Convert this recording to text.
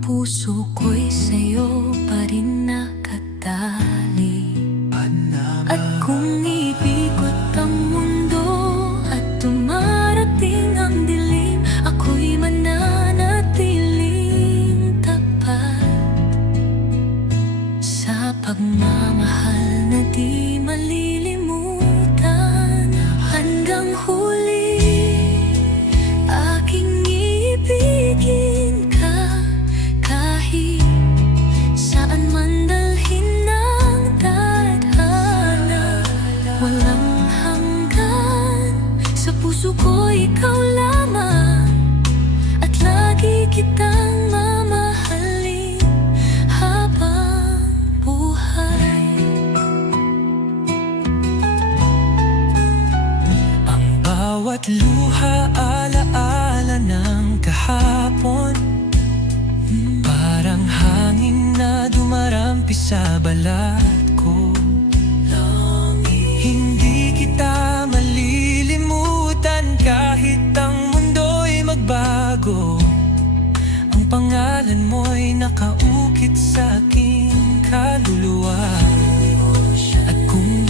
puso ko'y sa'yo pa rin nakatali. At kung iikot ang mundo at dumarating ang dilim, ako'y mananatiling tapat sa pagmamahal na di malilimutan. Hanggang huli aking ibigin ka, kahit saan man dalhin ng tadhana. Walang hanggan, sa puso ko ikaw lamang, at lagi kitang mamahalin habang buhay. Ang bawat luha, alaala ng kahapon, parang hangin na dumarampi sa balat ko. Hindi kita malilimutan kahit ang mundo'y magbago. Ang pangalan mo'y nakaukit sa aking kaluluwa. At kung